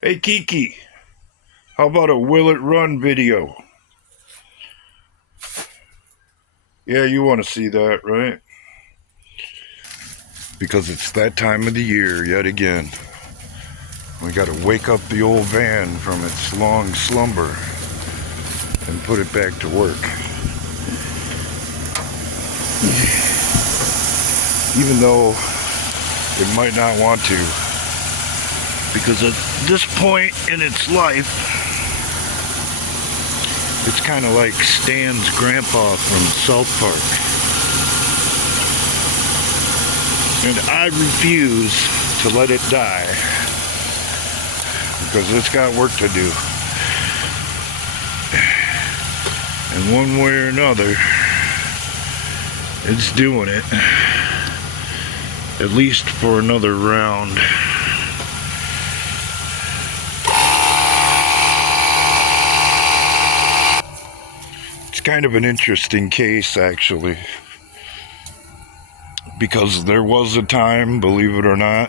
Hey Kiki, how about a Will It Run video? Yeah, you want to see that, right? Because it's that time of the year yet again. We got to wake up the old van from its long slumber and put it back to work. Even though it might not want to. Because at this point in its life, it's kind of like Stan's grandpa from South Park. And I refuse to let it die. Because it's got work to do. And one way or another, it's doing it. At least for another round. It's kind of an interesting case, actually. Because there was a time, believe it or not,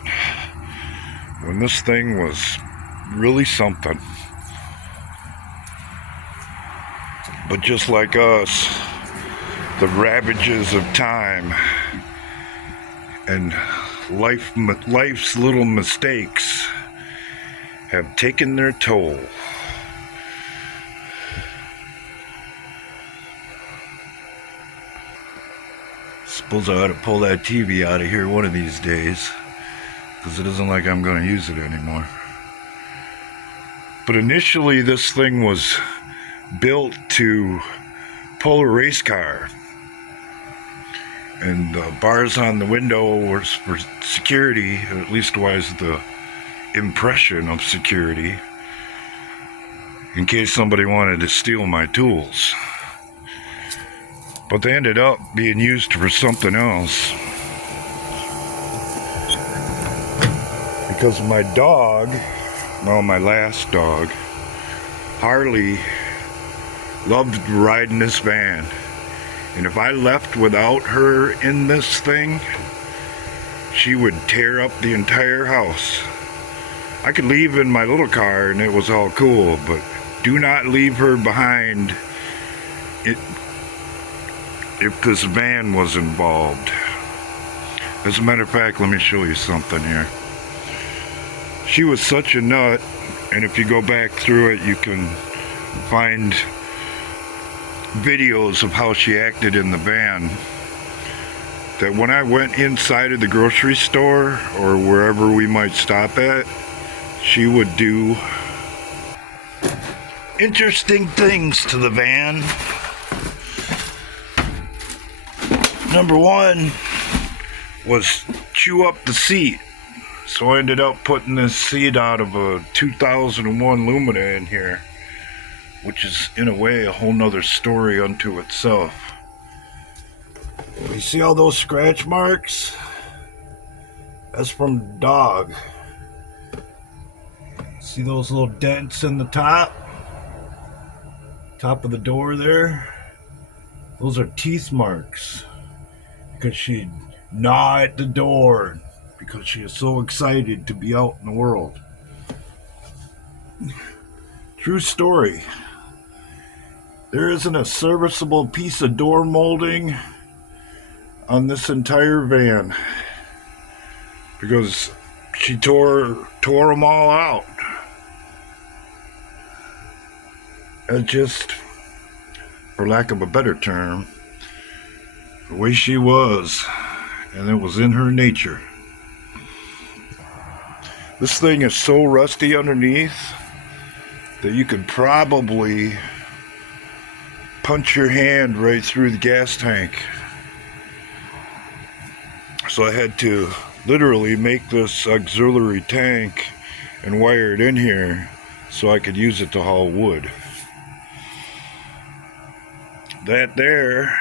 when this thing was really something. But just like us, the ravages of time and life's little mistakes have taken their toll. Suppose I ought to pull that TV out of here one of these days, because it isn't like I'm going to use it anymore. But initially this thing was built to pull a race car, and the bars on the window were for security, at least was the impression of security, in case somebody wanted to steal my tools. But they ended up being used for something else. Because my dog, well, my last dog, Harley, loved riding this van. And if I left without her in this thing, she would tear up the entire house. I could leave in my little car and it was all cool, but do not leave her behind if this van was involved. As a matter of fact, let me show you something here. She was such a nut, and if you go back through it, you can find videos of how she acted in the van, that when I went inside of the grocery store or wherever we might stop at, she would do interesting things to the van. Number one was chew up the seat. So I ended up putting this seat out of a 2001 Lumina in here, which is in a way a whole nother story unto itself. You see all those scratch marks? That's from the dog. See those little dents in the top of the door there? Those are teeth marks, because she'd gnaw at the door because she is so excited to be out in the world. True story. There isn't a serviceable piece of door molding on this entire van, because she tore them all out. And just, for lack of a better term, the way she was, and it was in her nature. This thing is so rusty underneath that you could probably punch your hand right through the gas tank. So I had to literally make this auxiliary tank and wire it in here so I could use it to haul wood. That there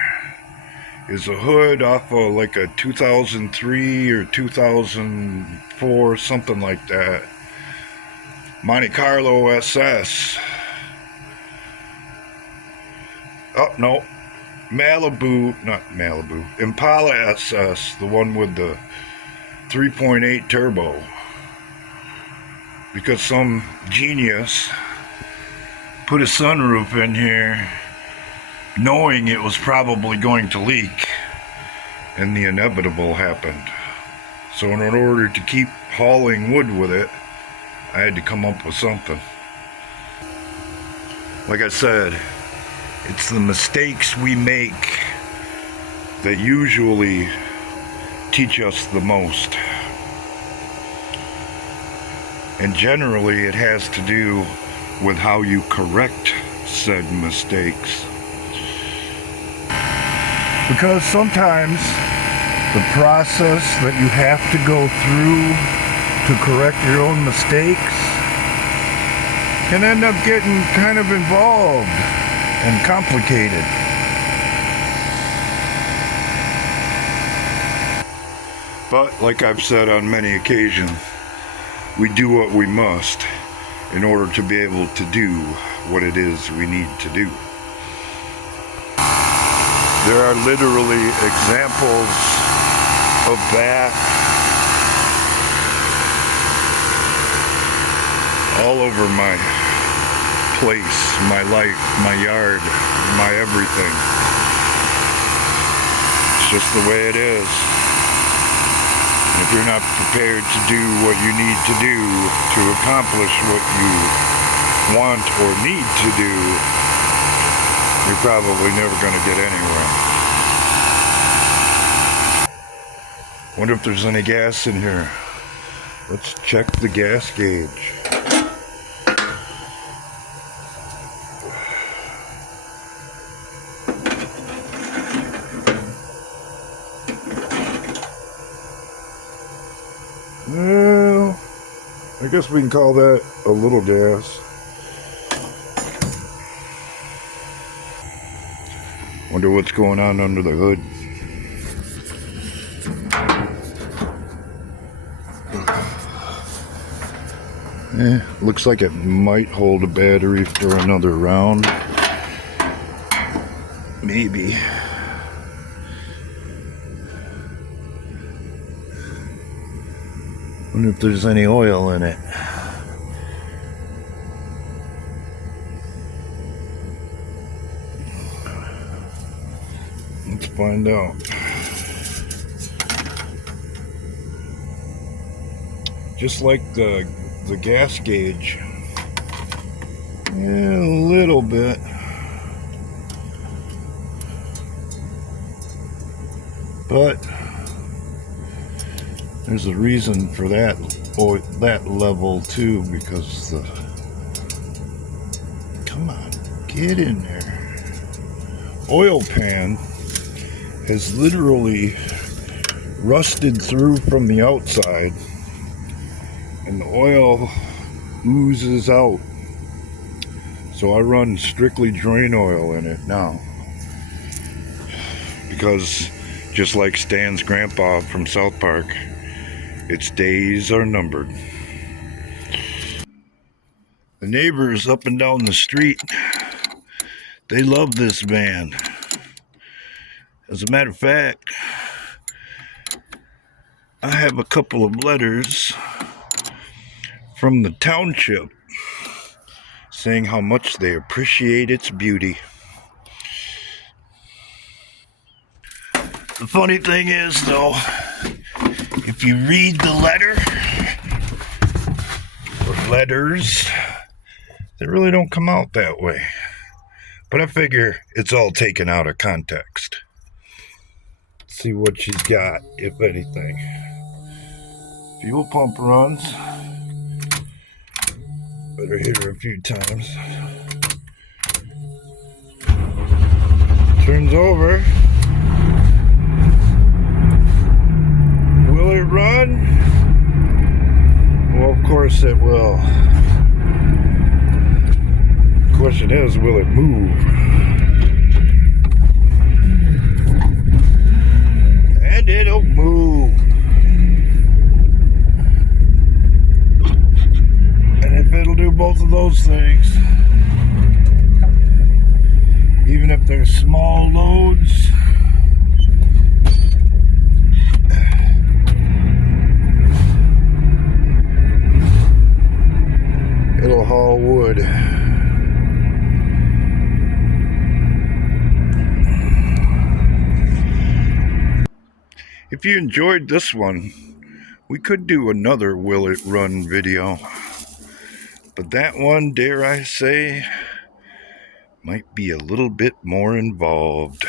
is a hood off of like a 2003 or 2004, something like that, Monte Carlo SS. Oh no, Impala SS, the one with the 3.8 turbo. because some genius put a sunroof in here knowing it was probably going to leak, and the inevitable happened. So in order to keep hauling wood with it, I had to come up with something. Like I said, it's the mistakes we make that usually teach us the most. And generally it has to do with how you correct said mistakes. Because sometimes the process that you have to go through to correct your own mistakes can end up getting kind of involved and complicated. But like I've said on many occasions, we do what we must in order to be able to do what it is we need to do. There are literally examples of that all over my place, my life, my yard, my everything. It's just the way it is. And if you're not prepared to do what you need to do to accomplish what you want or need to do, you're probably never going to get anywhere. Wonder if there's any gas in here. Let's check the gas gauge. Well, I guess we can call that a little gas. Wonder what's going on under the hood. Looks like it might hold a battery for another round. Maybe. Wonder if there's any oil in it. Let's find out. Just like the gas gauge. Yeah, a little bit. But there's a reason for that, or that level too, because the, come on, get in there. Oil pan has literally rusted through from the outside, and the oil oozes out. So I run strictly drain oil in it now, because just like Stan's grandpa from South Park, its days are numbered. The neighbors up and down the street, they love this van. As a matter of fact, I have a couple of letters from the township saying how much they appreciate its beauty. The funny thing is, though, if you read the letter, or letters, they really don't come out that way. But I figure it's all taken out of context. Let's see what she's got, if anything. Fuel pump runs. Better hit her a few times. Turns over. Will it run? Well, of course it will. The question is, will it move? And it'll move. And if it'll do both of those things, even if they're small loads, haul wood. If you enjoyed this one, we could do another Will It Run video. But that one, dare I say, might be a little bit more involved.